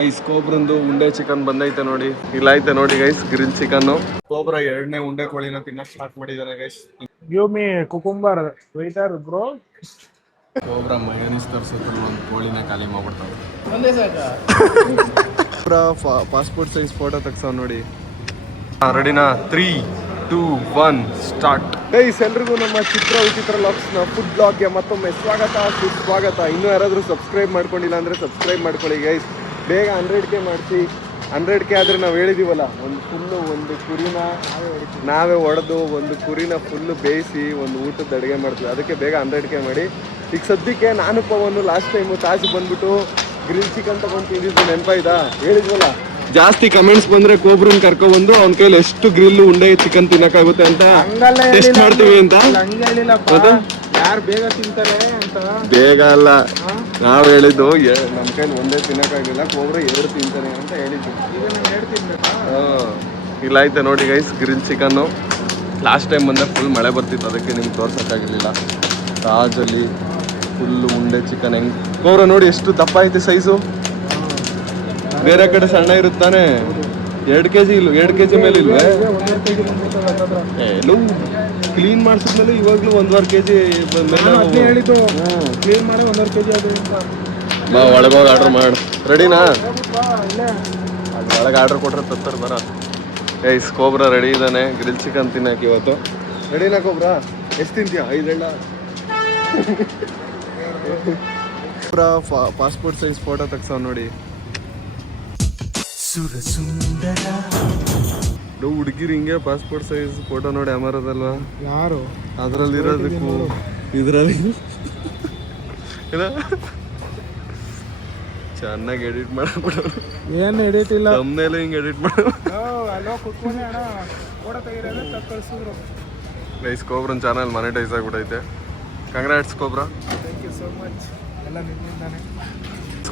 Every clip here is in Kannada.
ಗೈಸ್ ಕೋಬ್ರಂದು ಉಂಡೆ ಚಿಕನ್ ಬಂದೈತೆ ನೋಡಿ. ಇಲ್ಲೈತೆ ನೋಡಿ ಗೈಸ್ ಗ್ರಿಲ್ ಚಿಕನ್. ಕೋಬ್ರ ಎರಡನೇ ಉಂಡೆ ಕೋಳಿನ ತಿನ್ನಕ್ ಸ್ಟಾರ್ಟ್ ಮಾಡಿದಾನೆ guys. Give me cucumber water bro. Cobra mayonnaise ತರಿಸಿದ್ರು ಒಂದು ಕೋಳಿನ ಖಾಲಿ ಮಾಡ್ಬಿಡ್ತಾವೆ. ಒಂದೇ ಸಾಕಾ? ಪಾಸ್ಪೋರ್ಟ್ ಸೈಜ್ ಫೋಟೋ ತೆಗ್ಸವ್ ನೋಡಿ. ರೆಡಿನಾ? 3, 2, 1 ಸ್ಟಾರ್ಟ್. ಗೈಸ್ ಎಲ್ರಿಗೂ ನಮ್ಮ ಚಿತ್ರ ವಿಚಿತ್ರ ಲಾಕ್ಸ್ನ ಫುಡ್ ಬ್ಲಾಗ್ಗೆ ಮತ್ತೊಮ್ಮೆ ಸುಸ್ವಾಗತ. ಇನ್ನೂ ಯಾರಾದರೂ ಸಬ್ಸ್ಕ್ರೈಬ್ ಮಾಡ್ಕೊಂಡಿಲ್ಲ ಅಂದರೆ ಸಬ್ಸ್ಕ್ರೈಬ್ ಮಾಡ್ಕೊಳ್ಳಿ ಗೈಸ್. ಬೇಗ 100K ಮಾಡಿಸಿ. 100K ಆದರೆ ನಾವು ಹೇಳಿದ್ದೀವಲ್ಲ, ಒಂದು ಕುರಿನ ನಾವೇ ಹೊಡೆದು ಒಂದು ಕುರಿನ ಫುಲ್ಲು ಬೇಯಿಸಿ ಒಂದು ಊಟದ ಅಡುಗೆ ಮಾಡ್ತೀವಿ. ಅದಕ್ಕೆ ಬೇಗ 100K ಮಾಡಿ. ಈಗ ಸದ್ಯಕ್ಕೆ ನಾನು ಪವನು ಲಾಸ್ಟ್ ಟೈಮು ತಾಜ್ ಬಂದ್ಬಿಟ್ಟು ಗ್ರಿಲ್ ಚಿಕನ್ ತಗೊಂಡು ತಿಂದಿದ್ದು ನೆನಪಾಯ್ತಾ? ಹೇಳಿದ್ವಲ್ಲ, ಜಾಸ್ತಿ ಕಮೆಂಟ್ಸ್ ಬಂದ್ರೆ ಕೋಬ್ರನ್ ಕರ್ಕೊಬಂದು ಅವ್ನ ಕೈಲಿ ಎಷ್ಟು ಗ್ರಿಲ್ ಉಂಡೆ ಚಿಕನ್ ತಿನ್ನಕ್ಕಾಗುತ್ತೆ ಅಂತ ಟೆಸ್ಟ್ ಮಾಡ್ತೀವಿ ಅಂತ. ಯಾರು ಬೇಗ ತಿಂತಾರೆ ಅಂತ ಬೇಗ ಅಲ್ಲ, ನಾವ್ ಹೇಳಿದ್ದು ನಮ್ ಕೈಲಿ ಒಂದೇ ತಿನ್ನಕ್ಕಾಗಿಲ್ಲ, ಕೋಬ್ರ 2 ತಿಂತಾನೆ ಅಂತ ಹೇಳಿದ್ದು. ಈಗ ನಾನು 2 ತಿನ್ಬೇಕು. ಇಲ್ಲ ಐತೆ ನೋಡಿ guys grill chicken. Last time ಬಂದಾಗ ಫುಲ್ ಮಳೆ ಬರ್ತಿತ್ತು, ಅದಕ್ಕೆ ನಿಮ್ಗೆ ತೋರ್ಸಕ್ಕಾಗಿರ್ಲಿಲ್ಲ. ತಾಜಲ್ಲಿ ಫುಲ್ಲು ಉಂಡೆ ಚಿಕನ್. ಹೆಂಗ್ ಕೋಬ್ರ ನೋಡಿ ಎಷ್ಟು ದಪ್ಪ ಐತೆ ಸೈಜು. ಬೇರೆ ಕಡೆ ಸಣ್ಣ ಇರುತ್ತಾನೆ. 2 kg ಇಲ್ಲ, 2 kg ಮೇಲೆ ಇಲ್ವೇ? ಕ್ಲೀನ್ ಮಾಡಿಸಿದ್ಮೇಲೆ ಇವಾಗ್ಲೂ 1.5 kg ಹೇಳಿದ್ದು. ಕ್ಲೀನ್ ಮಾಡಿ 1.5 kg ಬಾ ಒಳಗೋಗಿ ಆರ್ಡರ್ ಮಾಡಿ. ರೆಡಿನಾ? ಅದು ಒಳಗೆ ಆರ್ಡರ್ ಕೊಟ್ರೆ ತತ್ತರ ಬರ. ಗೈಸ್ ಕೋಬ್ರ ರೆಡಿ ಇದ್ದಾನೆ ಗ್ರಿಲ್ ಚಿಕನ್ ತಿನ್ನಕ್ಕೆ ಇವತ್ತು. ರೆಡಿನಾ ಕೋಬ್ರ? ಎಷ್ಟು ತಿಂತೀಯ? 5 ಎಣ್ಣ. ಕೋಬ್ರ ಪಾಸ್ಪೋರ್ಟ್ ಸೈಜ್ ಫೋಟೋ ತೆಗ್ಸವ್ ನೋಡಿ. ಹುಡುಗಿರು ಹಿಂಗೆ ಪಾಸ್ಪೋರ್ಟ್ ಸೈಜ್ ಫೋಟೋ ನೋಡಿ ಅಮರದಲ್ವಾ? ಯಾರು ಅದ್ರಲ್ಲಿ ಇರೋದಕ್ಕೂ ಇದ್ರಲ್ಲಿ ಇಲ್ಲ ಚೆನ್ನಾಗಿ ಎಡಿಟ್ ಮಾಡ್ಬಿಡೋರು. ಏನು ಎಡಿಟ್ ಇಲ್ಲ, ತಮ್ಮನೇಲೆ ಹಿಂಗೆ ಎಡಿಟ್ ಮಾಡೋರು. ಅಲ್ಲೋ ಕುತ್ಕೊಂಡೆ ಅಣ್ಣ ಫೋಟೋ ತೆಗಿರೋದು ಕಳ್ಸಿದ್ರು. ಗೈಸ್ ಕೋಬ್ರನ್ ಚಾನಲ್ ಮಾನಿಟೈಸ್ ಆಗ್ಬಿಟ್ಟೈತೆ. Congrats Cobra, thank you so much. ಎಲ್ಲ ನಿಮ್ಮಿಂದಾನೆ.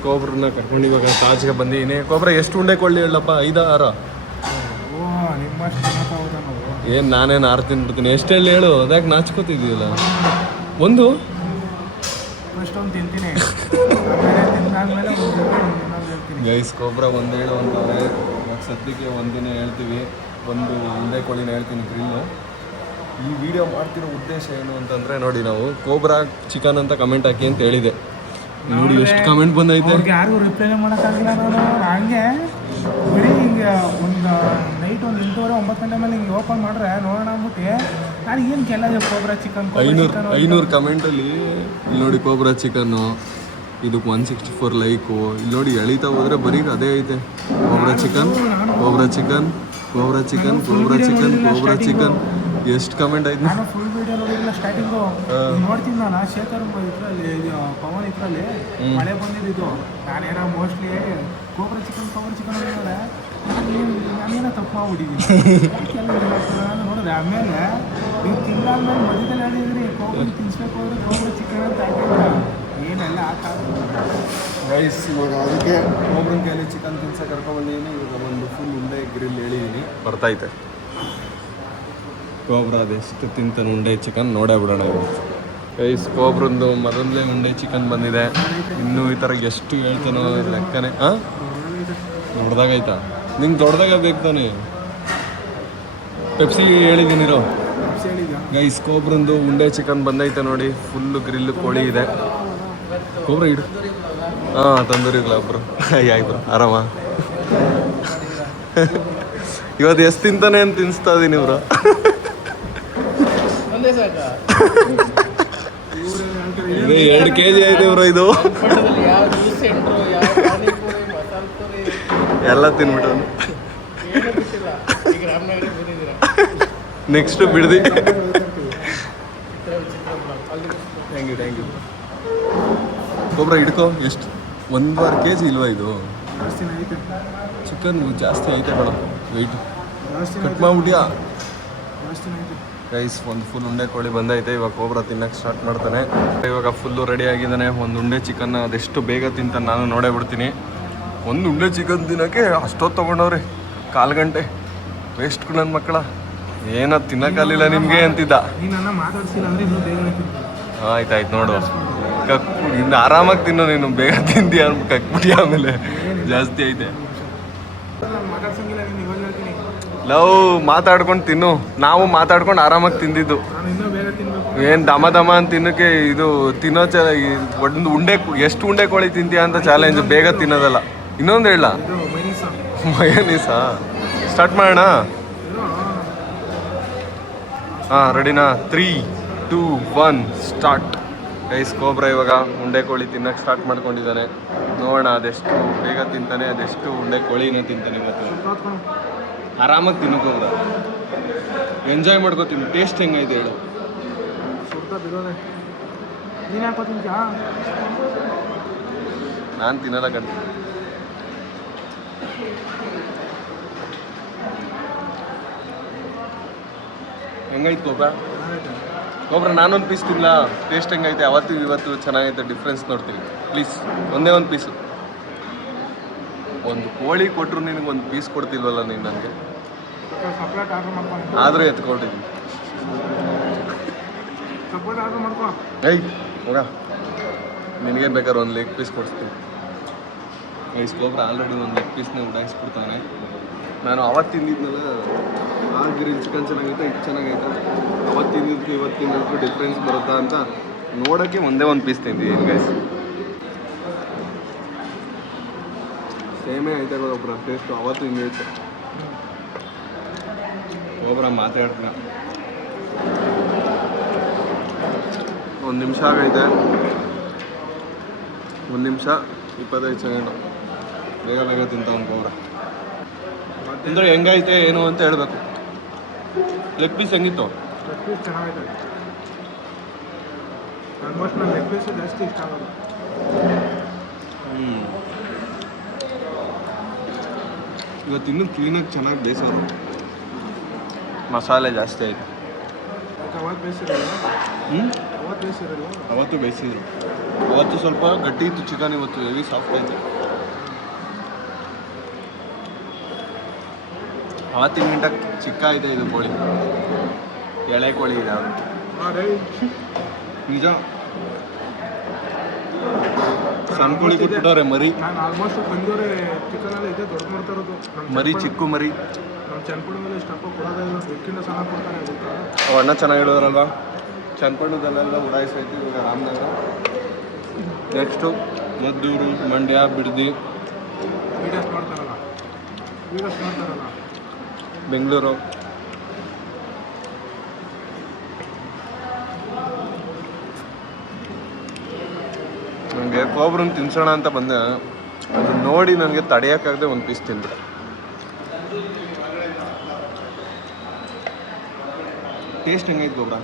ಕೋಬ್ರನ್ನ ಕರ್ಕೊಂಡು ಇವಾಗ ತಾಜ್ಗೆ ಬಂದಿದ್ದೀನಿ. ಕೋಬ್ರ ಎಷ್ಟು ಉಂಡೆ ಕೊಳ್ಳಿ ಹೇಳಪ್ಪ? 5, 6? ನಿಮ್ಮಷ್ಟು ಹೌದಾ? ನಾವು ಏನು ನಾನೇನು 6 ತಿನ್ಬಿಡ್ತೀನಿ. ಎಷ್ಟು ಹೇಳಿ ಹೇಳು, ಅದ್ಯಾಕೆ ನಾಚ್ಕೋತಿದ್ದೀವಲ್ಲ? ಒಂದು ಅಷ್ಟೊಂದು ತಿಂತೀನಿ. ತಿಂದಾದ್ಮೇಲೆ ಹೇಳ್ತೀನಿ. ಗೈಸ್ ಕೋಬ್ರ ಒಂದು ಹೇಳು ಅಂತವ್ರೆ. ಇವಾಗ ಸದ್ಯಕ್ಕೆ ಒಂದಿನ ಹೇಳ್ತೀವಿ, ಒಂದು ಉಂಡೆ ಕೋಳಿನ ಹೇಳ್ತೀನಿ ಗ್ರಿಲ್ಲು. ಈ ವಿಡಿಯೋ ಮಾಡ್ತಿರೋ ಉದ್ದೇಶ ಏನು ಅಂತಂದರೆ ನೋಡಿ, ನಾವು ಕೋಬ್ರಾ ಚಿಕನ್ ಅಂತ ಕಮೆಂಟ್ ಹಾಕಿ ಅಂತ ಹೇಳಿದೆ. ನೋಡಿ ಎಷ್ಟು ಕಮೆಂಟ್ ಬಂದೈತೆ. ಯಾರಿಗೂ ರಿಪ್ಲೈನೇ ಮಾಡೋಕ್ಕಾಗಿಲ್ಲ. ನಾನು ಹಂಗೆ ಬರೀ ಹಿಂಗೆ ಒಂದು ನೈಟ್ 8:30 9 ಗಂಟೆ ಮೇಲೆ ಹಿಂಗೆ ಓಪನ್ ಮಾಡ್ರೆ ನೋಡೋಣ ಅಂದ್ಬಿಟ್ಟು ನಾನು ಏನು ಕೆಲ್ಲ ಕೋಬ್ರಾ ಚಿಕನ್ 500 ಕಮೆಂಟಲ್ಲಿ ಇಲ್ಲಿ ನೋಡಿ ಕೋಬ್ರಾ ಚಿಕನ್ನು, ಇದಕ್ಕೆ 164 ಲೈಕು. ಇಲ್ಲಿ ನೋಡಿ ಎಳಿತಾ ಹೋದ್ರೆ ಬರೀ ಅದೇ ಐತೆ. Cobra chicken, cobra chicken, cobra chicken, cobra chicken, cobra chicken. ಎಷ್ಟು ಕಮೆಂಟ್ ಆಯ್ತು? ನಾನು ಫುಲ್ ವಿಡಿಯೋ ನೋಡಿಲ್ಲ ಸ್ಟಾರ್ಟಿಂಗು. ನೋಡ್ತೀನಿ ನಾನು ಶೇಖರ್ ಇದರಲ್ಲಿ ಪವನ್ ಇದರಲ್ಲಿ ಮಳೆ ಬಂದಿದ್ದು. ನಾನೇನೋ ಮೋಸ್ಟ್ಲಿ ಕೋಬ್ರಾ ಚಿಕನ್ ನೋಡಿದ್ರೆ ನಾನೇನೋ ತಪ್ಪು ಮಾಡ್ಬಿಟ್ಟಿದ್ದೀನಿ. ನೋಡಿದೆ ಆಮೇಲೆ ನೀವು ತಿಂದಾದ್ಮೇಲೆ ಮಧ್ಯದಲ್ಲಿ ಹೇಳಿದ್ರಿ ಕೋಬ್ರಾ ತಿನ್ಸ್ಬೇಕು ಅಂದ್ರೆ ಕೋಬ್ರಾ ಚಿಕನ್ ಅಂತ ಹಾಕಿದ್ರೆ ಏನೆಲ್ಲ ರೈಸ್. ಇವಾಗ ಅದಕ್ಕೆ ಕೋಬ್ರನ್ ಕೈಲಿ ಚಿಕನ್ ತಿನ್ಸಕ್ಕೆ ಕರ್ಕೊಂಡ್ಬಂದಿದ್ದೀನಿ. ಇವಾಗ ಒಂದು ಫುಲ್ ಉಂಡೆ ಗ್ರಿಲ್ ಹೇಳಿದ್ದೀನಿ, ಬರ್ತೈತೆ. ಕೋಬ್ರ ಅದೆಷ್ಟು ತಿಂತಾನೆ ಉಂಡೆ ಚಿಕನ್ ನೋಡೇ ಬಿಡೋಣ. ಗೈಸ್ ಕೋಬ್ರಂದು ಮೊದಲನೇ ಉಂಡೆ ಚಿಕನ್ ಬಂದಿದೆ. ಇನ್ನೂ ಈ ಥರ ಎಷ್ಟು ಹೇಳ್ತಾನೋ ಲೆಕ್ಕನೇ. ದೊಡ್ಡದಾಗೈತಾ? ನಿಂಗೆ ದೊಡ್ಡದಾಗ ಬೇಕು ತಾನೆ? ಪೆಪ್ಸಿ ಹೇಳಿದ್ದೀನಿರೋ. ಗೈಸ್ ಕೋಬ್ರಂದು ಉಂಡೆ ಚಿಕನ್ ಬಂದೈತೆ ನೋಡಿ. ಫುಲ್ಲು ಗ್ರಿಲ್ ಕೋಳಿ ಇದೆ. ಕೋಬ್ರ ಇಡು. ತಂದೂರಿಲ್ಲ ಬ್ರೋ. ಆಯ್ ಬ್ರೋ, ಆರಾಮ? ಇವತ್ತು ಎಷ್ಟು ತಿಂತಾನೆ ಅಂತ ತಿನ್ನಿಸ್ತಾ ಇದೀನಿ ಬ್ರೋ. 2 kg ಐತೆ ಬ್ರೋ ಇದು. ಎಲ್ಲ ತಿನ್ಬಿಟ್ಟು ನೆಕ್ಸ್ಟ್ ಬಿಡ್ದಿ. Thank you. ಕೋಬ್ರ ಹಿಡ್ಕೋ. ಎಷ್ಟು 1.5 kg ಇಲ್ವಾ ಇದು? ಚಿಕನ್ ಜಾಸ್ತಿ ಐತೆ ಬೇಡ, ವೆಯ್ಟ್ ಕಟ್ ಮಾಡ್ಬಿಟ್ಯಾ? ಗೈಸ್ ಒಂದು ಫುಲ್ ಉಂಡೆ ಕೋಳಿ ಬಂದೈತೆ. ಇವಾಗ ಕೋಬ್ರ ತಿನ್ನಕ್ಕೆ ಸ್ಟಾರ್ಟ್ ಮಾಡ್ತಾನೆ. ಇವಾಗ ಫುಲ್ಲು ರೆಡಿ ಆಗಿದ್ದಾನೆ. ಒಂದು ಉಂಡೆ ಚಿಕನ್ ಅದೆಷ್ಟು ಬೇಗ ತಿಂತಾನೆ ನಾನು ನೋಡೇ ಬಿಡ್ತೀನಿ. ಒಂದು ಉಂಡೆ ಚಿಕನ್ ತಿನ್ನೋಕ್ಕೆ ಅಷ್ಟೊತ್ತು ತೊಗೊಂಡವ್ರಿ, 1/4 ಗಂಟೆ. ವೇಸ್ಟ್ ನನ್ನ ಮಕ್ಕಳ, ಏನದು ತಿನ್ನೋಕ್ಕಾಗಲಿಲ್ಲ ನಿಮಗೆ ಅಂತಿದ್ದ. ಮಾತಾಡ್ಸಿಲ್ಲ ಅಂದರೆ ಆಯ್ತಾಯ್ತು ನೋಡು. ಕಕ್ಬಿಡಿ ಇನ್ನು ಆರಾಮಾಗಿ ತಿನ್ನು ನೀನು ಬೇಗ ತಿಂದಿ ಅಂತ ಕಕ್ಬಿಡಿ ಆಮೇಲೆ ಜಾಸ್ತಿ ಐತೆ ನಾನು ಮಾತಾಡ್ಸಂಗಿಲ್ಲ ನೀನು ಇವಾಗ ಹೇಳ್ತೀನಿ. ಲವ್ ಮಾತಾಡ್ಕೊಂಡು ತಿನ್ನು. ನಾವು ಮಾತಾಡ್ಕೊಂಡು ಆರಾಮಾಗಿ ತಿಂದಿದ್ದು. ನಾನು ಇನ್ನೂ ಬೇಗ ತಿನ್ಬೇಕು. ಏನು ದಮ ದಮ ಅಂತ ತಿನ್ನೋಕ್ಕೆ ಇದು ತಿನ್ನೋ ಒಂದು ಉಂಡೆ ಎಷ್ಟು ಉಂಡೆ ಕೋಳಿ ತಿಂತೀಯ ಅಂತ ಚಾಲೆಂಜ್. ಬೇಗ ತಿನ್ನೋದಲ್ಲ. ಇನ್ನೊಂದು ಹೇಳ ಇದು ಮೈನೀಸ. ಮಯೋನೀಸಾ ಸ್ಟಾರ್ಟ್ ಮಾಡೋಣ. ಹಾಂ ರೆಡಿನಾ 3, 2, 1 ಸ್ಟಾರ್ಟ್. ಗೈಸ್ ಕೋಬ್ರಾ ಇವಾಗ ಉಂಡೆ ಕೋಳಿ ತಿನ್ನೋಕ್ಕೆ ಸ್ಟಾರ್ಟ್ ಮಾಡ್ಕೊಂಡಿದ್ದಾನೆ. ನೋಡೋಣ ಅದೆಷ್ಟು ಬೇಗ ತಿಂತಾನೆ, ಅದೆಷ್ಟು ಉಂಡೆ ಕೋಳಿನ ತಿಂತಾನೆ ಇವತ್ತು. ಆರಾಮಾಗಿ ತಿನ್ನು ಕೋಬ್ರಾ, ಎಂಜಾಯ್ ಮಾಡ್ಕೋತೀನಿ. ಟೇಸ್ಟ್ ಹೆಂಗೈತೆ ಹೇಳು. ಸುತ್ತ ಬಿಡೋದೆ. ನೀನು ಯಾಕೋ ತಿಂತ್ಯಾ? ನಾನು ತಿನ್ನಲ್ಲ ಕಣ್. ಹೆಂಗೈತೆ ಕೋಬ್ರಾ? ಕೋಬ್ರಾ ನಾನೊಂದು ಪೀಸ್ ತಿನ್ನಲ್ಲ. ಟೇಸ್ಟ್ ಹೆಂಗೈತೆ ಅವತ್ತು ಇವತ್ತು ಚೆನ್ನಾಗೈತೆ ಡಿಫ್ರೆನ್ಸ್ ನೋಡ್ತೀನಿ ಪ್ಲೀಸ್. ಒಂದೇ ಒಂದು ಪೀಸು. ಒಂದು ಕೋಳಿ ಕೊಟ್ಟರು ನಿನಗೆ ಒಂದು ಪೀಸ್ ಕೊಡ್ತಿಲ್ವಲ್ಲ ನೀನು ನನಗೆ. ಸಪ್ರೇಟ್ ಆರ್ಡ್ರ್ ಮಾಡ್ಕೊ. ಆದರೂ ಎತ್ಕೊಂಡಿದ್ದೀನಿ. ಸಪ್ರೇಟ್ ಆರ್ಡ್ರ್ ಮಾಡ್ಕೊ. ಏಯ್ ಹೋಗ, ನಿನಗೇನು ಬೇಕಾದ್ರೆ ಒಂದು ಲೆಗ್ ಪೀಸ್ ಕೊಡಿಸ್ತೀನಿ. ಗೈಸ್ ಕೋಬ್ರಾ ಆಲ್ರೆಡಿ ಒಂದು ಲೆಗ್ ಪೀಸ್ನ ಉಡಾಯಿಸ್ಬಿಡ್ತಾನೆ. ನಾನು ಅವತ್ತು ತಿಂದಿದ್ನಲ್ಲ, ಆ ಗ್ರಿಲ್ ಚಿಕನ್ ಚೆನ್ನಾಗೈತೆ, ಇದು ಚೆನ್ನಾಗೈತೆ. ಅವತ್ತು ತಿಂದಿದ್ದಕ್ಕೆ ಇವತ್ತು ತಿಂದಿದ್ದಕ್ಕೂ ಡಿಫ್ರೆನ್ಸ್ ಬರುತ್ತಾ ಅಂತ ನೋಡೋಕ್ಕೆ ಒಂದೇ ಒಂದು ಪೀಸ್ ತಿಂದಿದ್ದೀನಿ ಗೈಸ್. ಸೇಮೇ ಐತೆ ಗೊಬ್ಬರ ಟೇಸ್ಟು. ಅವತ್ತು ಹಿಂಗೈತೆ. ಗೊಬ್ಬರ ಮಾತಾಡ್ತೀನ. 1 ನಿಮಿಷ ಆಗೈತೆ. 1 ನಿಮಿಷ 25 ಸೆಕೆಂಡು. ಬೇಗ ಬೇಗ ತಿಂತಾವನು ಗೊಬ್ಬರ. ಅಂದರೆ ಹೆಂಗೈತೆ ಏನು ಅಂತ ಹೇಳಬೇಕು. ಲೆಗ್ ಪೀಸ್ ಹೆಂಗಿತ್ತು? ಲೆಗ್ ಪೀಸ್ ಚೆನ್ನಾಗೈತೆ. ಆಲ್ಮೋಸ್ಟ್ ನಾನು ಲೆಗ್ ಪೀಸು ಜಾಸ್ತಿ ಇಷ್ಟ ಆಗೋದು. ಇವತ್ತು ಇನ್ನೂ ಕ್ಲೀನಾಗಿ ಚೆನ್ನಾಗಿ ಬೇಯಿಸೋರು. ಮಸಾಲೆ ಜಾಸ್ತಿ ಆಯಿತು. ಅವತ್ತು ಬೇಯಿಸಿರಲ್ಲ. ಅವತ್ತು ಬೇಯಿಸಿರಲ್ಲ. ಅವತ್ತು ಬೇಯಿಸಿದ್ರು. ಅವತ್ತು ಸ್ವಲ್ಪ ಗಟ್ಟಿ ಇತ್ತು ಚಿಕನ್, ಇವತ್ತು ಹೆವಿ ಸಾಫ್ಟ್ ಆಯಿತು. ಅವತ್ತಿನಗಿಂತ ಚಿಕ್ಕ ಐತೆ ಇದು ಕೋಳಿ. ಎಳೆ ಕೋಳಿ ಇದೆ ಅದು ನಿಜ. ಸಣ್ಣ ಕೋಳಿ ಕೊಟ್ಬಿಟ್ಟವ್ರೆ ಮರಿ. ನಾನು ಆಲ್ಮೋಸ್ಟ್ ಬಂದವರೆ ಚಿಕನಲ್ಲಿ ಇದೆ ದೊಡ್ಡ ಮಾಡ್ತಾ ಇರೋದು. ಮರಿ ಚಿಕ್ಕು ಮರಿ. ನಮ್ಮ ಚನ್ನಪಟ್ಟಣದಲ್ಲಿ ಇಷ್ಟಪ್ಪ ಕೊಡೋದೇ ಇಲ್ಲ. ಇದಕ್ಕಿಂತ ಸಣ್ಣ ಕೊಡ್ತಾರೆ ಗೊತ್ತಾ. ಅಣ್ಣ ಚೆನ್ನಾಗಿಡೋರಲ್ವಾ. ಚನ್ನಪಟ್ಟಣದಲ್ಲೆಲ್ಲ ಉಡಾಯಿಸೈತಿ. ಇವಾಗ ರಾಮನಗರ, ನೆಕ್ಸ್ಟು ಮದ್ದೂರು, ಮಂಡ್ಯ, ಬಿಡದಿ, ವೀಡಿಯೋಸ್ ನೋಡ್ತಾರಲ್ಲ, ಬೆಂಗಳೂರು. ನನಗೆ ಕೋಬ್ರನ್ನ ತಿನ್ಸೋಣ ಅಂತ ಬಂದೆ. ಅದು ನೋಡಿ ನನಗೆ ತಡೆಯೋಕ್ಕಾಗದೆ ಒಂದು ಪೀಸ್ ತಿಂದೆ. ಟೇಸ್ಟ್ ಹೆಂಗೈತೆ ಗೊಬ್ಬರ?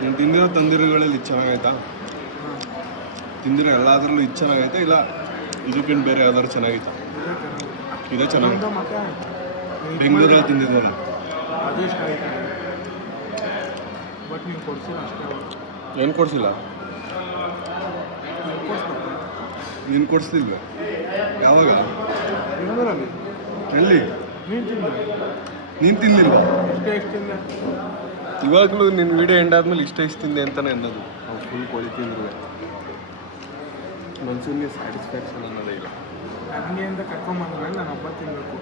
ನಾನು ತಿಂದಿರೋ ತಂದಿರೋಗಳಲ್ಲಿ ಇದು ಚೆನ್ನಾಗೈತಾ? ತಿಂದಿರೋ ಎಲ್ಲಾದ್ರಲ್ಲೂ ಇದು ಚೆನ್ನಾಗೈತೆ ಇಲ್ಲ ಇದಕ್ಕಿಂತ ಬೇರೆ ಯಾವ್ದಾದ್ರು ಚೆನ್ನಾಗಿತ್ತು? ಇದೇ ಚೆನ್ನಾಗಿತ್ತು. ಬೆಂಗಳೂರಲ್ಲಿ ತಿಂದಿದ್ದಲ್ಲ ಅದು ಇಷ್ಟ ಆಯಿತು. ಬಟ್ ನೀವು ಕೊಡ್ಸಿಲ್ಲ ಅಷ್ಟೇ. ಏನು ಕೊಡಿಸಿಲ್ಲ? ನೀನು ಕೊಡಿಸ್ಲಿಲ್ವ? ಯಾವಾಗ? ಬೆಂಗಳೂರಲ್ಲಿ. ಎಲ್ಲಿ? ನೀನು ತಿಂದೆ. ನೀನು ತಿನ್ನಲಿಲ್ವಾ? ಇಷ್ಟೇ ಎಷ್ಟು ತಿಂದೆ? ಇವಾಗಲೂ ನಿನ್ನ ವಿಡಿಯೋ ಎಂಡ್ ಆದಮೇಲೆ ಇಷ್ಟ ತಿಂದೆ ಅಂತಲೇ ಅನ್ನೋದು. ಅವ್ರು ಫುಲ್ ಕೋಳಿ ತಿಂದ್ರು ಮನ್ಸೂನ್ಗೆ ಸ್ಯಾಟಿಸ್ಫ್ಯಾಕ್ಷನ್ ಅನ್ನೋದೇ ಇಲ್ಲ. ನನಗೆ ಅಂತ ಕರ್ಕೊಂಬಂದ್ಮೇಲೆ ನಾನು ಒಬ್ಬ ತಿನ್ನಬೇಕು.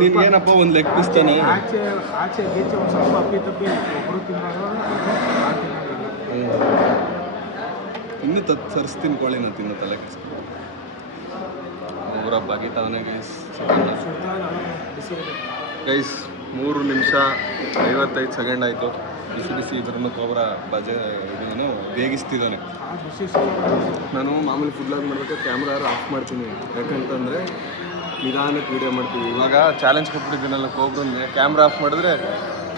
ನಿನ್ಗೇನಪ್ಪ ಒಂದು ಲೆಗ್ ಪೀಸ್ ತಾನೆ. ಆಚೆ ಗೀಚೆ ಒಂದು ಸ್ವಲ್ಪ ಅಪ್ಪಿ ತಪ್ಪಿ ಒಬ್ಬರು ತಿನ್ನೋದು ತಿನ್ನೋದಿಲ್ಲ. ಇನ್ನೂ ಸರಿಸ್ತೀನಿ ಕೋಳಿನ ತಿನ್ನೋ ತಲೆ ಕೆಲ್ಸ. ಅವರ ಬಾಗಿತವನೇ ಗೈಸ್. ಗೈಸ್ 3 ನಿಮಿಷ 55 ಸೆಕೆಂಡ್ ಆಯಿತು. ಬಿಸಿ ಬಿಸಿ ಇದ್ರೂ ಕೋಬ್ರಾ ಬಜೆ ಇದನ್ನು ಬೇಗಿಸ್ತಿದ್ದಾನೆ. ನಾನು ಮಾಮೂಲಿ ಫುಡ್ ಲಾಗ್ ಮಾಡಬೇಕು, ಕ್ಯಾಮ್ರಾ ಆಫ್ ಮಾಡ್ತೀನಿ. ಯಾಕಂತಂದರೆ ನಿಧಾನಕ್ಕೆ ವೀಡಿಯೋ ಮಾಡ್ತೀವಿ. ಇವಾಗ ಚಾಲೆಂಜ್ ಕೊಟ್ಬಿಟ್ಟಿದ್ದೀನಲ್ಲ ಕೋಬ್ರನ್ಗೆ, ಕ್ಯಾಮ್ರಾ ಆಫ್ ಮಾಡಿದ್ರೆ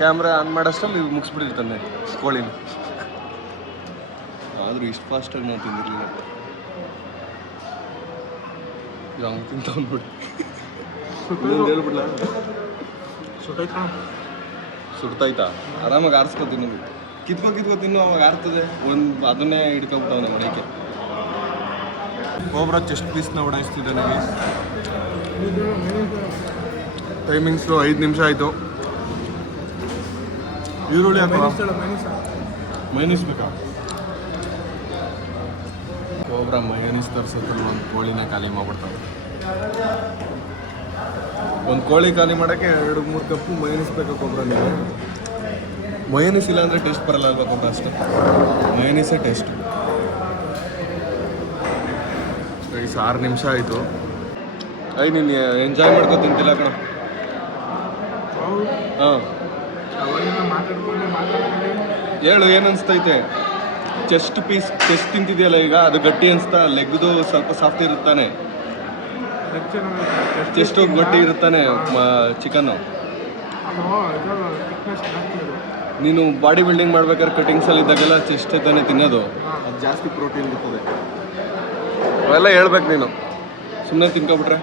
ಕ್ಯಾಮ್ರಾ ಆನ್ ಮಾಡೋಷ್ಟರಲ್ಲಿ ನೀವು ಮುಗಿಸ್ಬಿಟ್ಟಿರ್ತಾನೆ ಕೋಳಿನ. ಆದರೂ ಇಷ್ಟು ಫಾಸ್ಟಾಗಿ ನಾವು ತಿಂದಿರಲಿಲ್ಲ. ಇವಾಗ ತಿಂತವ್ನು ಹೇಳ್ಬಿಡ್ಲ. ಸುಡ್ತಾಯ್ತಾ? ಆರಾಮಾಗಿ ಆರಿಸ್ಕೊ ತಿನ್ನೋದು. ಕಿತ್ಕೊ ತಿನ್ನು, ಅವಾಗ ಆರ್ತದೆ. ಒಂದು ಅದನ್ನೇ ಹಿಡ್ಕೊಬಿಟ್ಟವನೆ ಒಣಕ್ಕೆ. ಕೋಬ್ರಾ ಚೆಸ್ಟ್ ಪೀಸ್ನ ಉಡಾಯಿಸ್ತಿದ್ದಾನೆ. ಟೈಮಿಂಗ್ಸು 5 ನಿಮಿಷ ಆಯಿತು. ಈರುಳ್ಳಿ ಹಾಕೋ. ಮೈನೀಸ್ ಬೇಕಾ? ಕೋಬ್ರಾ ಮಯೋನಿಸ್ ತರಿಸಿದ್ರು ಒಂದು ಕೋಳಿನ ಖಾಲಿ ಮಾಡ್ಬಿಡ್ತಾವೆ. ಒಂದು ಕೋಳಿ ಖಾಲಿ ಮಾಡೋಕ್ಕೆ 2-3 ಕಪ್ಪು ಮಯೋನಿಸ್ ಬೇಕು ಕೋಬ್ರಾ. ನೀವು ಮಯೋನಿಸ್ ಇಲ್ಲ ಅಂದರೆ ಟೇಸ್ಟ್ ಬರಲ್ಲ ಅಲ್ವಾ ಕೋಬ್ರಾ? ಅಷ್ಟೇ ಮಯೋನಿಸೇ ಟೇಸ್ಟು. 6 ನಿಮಿಷ ಆಯಿತು. ನೀನು ಎಂಜಾಯ್ ಮಾಡ್ಕೊ ತಿಂತಿಲ್ಲ ಕಣ. ಹಾಂ ಹೇಳು, ಏನು ಅನಿಸ್ತೈತೆ? ಚೆಸ್ಟ್ ತಿಂತಿದೆಯಲ್ಲ ಈಗ, ಅದು ಗಟ್ಟಿ ಅನಿಸ್ತಾ? ಲೆಗ್ದು ಸ್ವಲ್ಪ ಸಾಫ್ಟ್ ಇರುತ್ತಾನೆ, ಚೆಸ್ಟು ಗಟ್ಟಿ ಇರುತ್ತಾನೆ ಚಿಕನ್ನು. ನೀನು ಬಾಡಿ ಬಿಲ್ಡಿಂಗ್ ಮಾಡ್ಬೇಕಾದ್ರೆ ಕಟಿಂಗ್ಸಲ್ಲಿ ಇದ್ದಾಗೆಲ್ಲ ಚೆಸ್ಟ್ ತಾನೇ ತಿನ್ನೋದು, ಅದು ಜಾಸ್ತಿ ಪ್ರೋಟೀನ್ ಇರ್ತದೆ. ಅವೆಲ್ಲ ಹೇಳ್ಬೇಕು ನೀನು, ಸುಮ್ಮನೆ ತಿನ್ಕೊಬಿಟ್ರೆ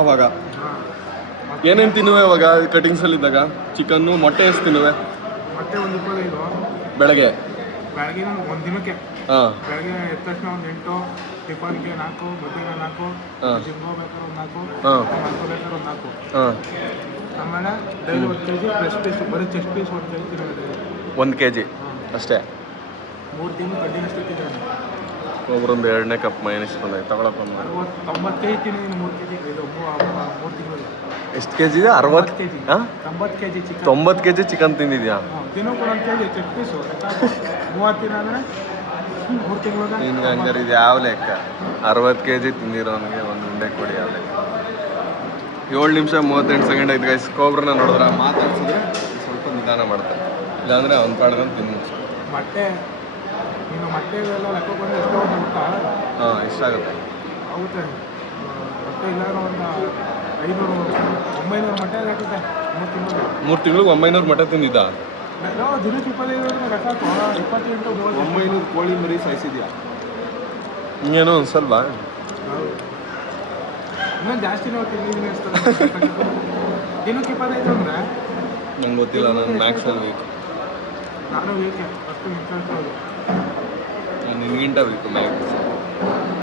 ಅವಾಗ ಏನೇನು ತಿನ್ನುವೆ ಅವಾಗ ಕಟಿಂಗ್ಸಲ್ಲಿದ್ದಾಗ? ಚಿಕನ್ನು, ಮೊಟ್ಟೆ ಎಷ್ಟು ತಿನ್ನುವೆ? ಮೊಟ್ಟೆ 1 ಬೆಳಗ್ಗೆ ಒಂದು ದಿನಕ್ಕೆ. ಹಾಂ, ಬೆಳಗ್ಗೆ ಎದ್ದ ತಕ್ಷಣ 8, ಟಿಫನ್ಗೆ 4, ಮಧ್ಯಾಹ್ನ 4, ಜಿಮ್ ಹೋಗ್ಬೇಕಾದ್ರೆ 4, ಹಾಂ ಮಲ್ಕೋಬೇಕಾದ್ರೆ 4. ಹಾಂ. ಆಮೇಲೆ ಡೈಲಿ 1 kg ಬ್ರೆಸ್ಟ್ ಪೀಸ್, ಬರೀ ಚೆಸ್ಟ್ ಪೀಸ್ 1 kg ತಿನ್ನೋದು ಡೈಲಿ. 1 kg ಅಷ್ಟೇ. 3 ತಿಂಗಳು ಕಂಟಿನ್ಯೂಸ್ ತಿಂತಿದ್ದಾನೆ. ಒಬ್ಬರೊಂದು 2ನೇ ಕಪ್ ಮೈನಸ್ ಬಂದಾಗ ತಗೊಳಪ್ಪ. 90 kg ತಿಂತೀನಿ, 3 kg ಇದು 3 ತಿಂಗಳು. ಎಷ್ಟು ಕೆ ಜಿ ಇದೆ? 60 kg. ಹಾಂ, 90 kg ಚಿಕನ್. 90 kg ಚಿಕನ್ ತಿಂದಿದ್ಯಾ? ದಿನಕ್ಕೆ 1 kg ಚೆಸ್ಟ್ ಪೀಸು 30 ದಿನ ಅಂದರೆ 3 ತಿಂಗಳು. ನಿನ್ಗೆ ಹಂಗಾರೆ ಇದು ಯಾವ ಲೆಕ್ಕ? 60 kg ತಿಂದಿರೋನಿಗೆ ಒಂದು ಉಂಡೆ ಕೊಡಿ ಯಾವ ಲೆಕ್ಕ? 7 ನಿಮಿಷ 38 ಸೆಕೆಂಡ್ ಆಯ್ತು ಗೈಸ್. ಕೋಬ್ರನ ನೋಡಿದ್ರೆ ಮಾತಾಡ್ಸಿದ್ರೆ ಸ್ವಲ್ಪ ನಿಧಾನ ಮಾಡ್ತಾರೆ, ಇಲ್ಲಾಂದರೆ ಅವ್ನು ಪಾಡ್ಕೊಂಡು ತಿನ್ನು. ಮೊಟ್ಟೆ ನೀನು ಮೊಟ್ಟೆಗೆಲ್ಲ ಲೆಕ್ಕ ಬಂದರೆ ಎಷ್ಟು ಆಗುತ್ತೆ ಗೊತ್ತಾ? ಹಾಂ, ಎಷ್ಟಾಗುತ್ತೆ? ಆಗುತ್ತೆ. ಮೊಟ್ಟೆ ಇಲ್ಲಾರ ಒಂದು 500-900 ಮೊಟ್ಟೆ ಆಗುತ್ತೆ 3 ತಿಂಗಳು. 3 ತಿಂಗಳಿಗೆ 900 ಮೊಟ್ಟೆ ತಿಂದಿದ್ದ? ದಿನಕ್ಕೆ 25 ಲೆಕ್ಕ 28 900 ಕೋಳಿ ಮರಿ ಸಾಯಿಸಿದ್ಯಾ? ಇನ್ನೇನು ಅನ್ಸಲ್ವಾ? ಇನ್ನೂ ಜಾಸ್ತಿನೇ ತಿಂದಿದ್ದೀನಿ ಅನ್ಸ್ತದೆ. ದಿನಕ್ಕೆ 25 ಅಂದರೆ ನಂಗೆ ಗೊತ್ತಿಲ್ಲ, ನಾನು ಮ್ಯಾಕ್ಸಲ್ಲಿ ವೀಕ್. ನಾನು ವೀಕೆ ಅಷ್ಟು ಮಿಕ್ಕೋದು. ನಿನ್ಗಿಂಟ ವೀಕು ಮ್ಯಾಕ್ಸ್.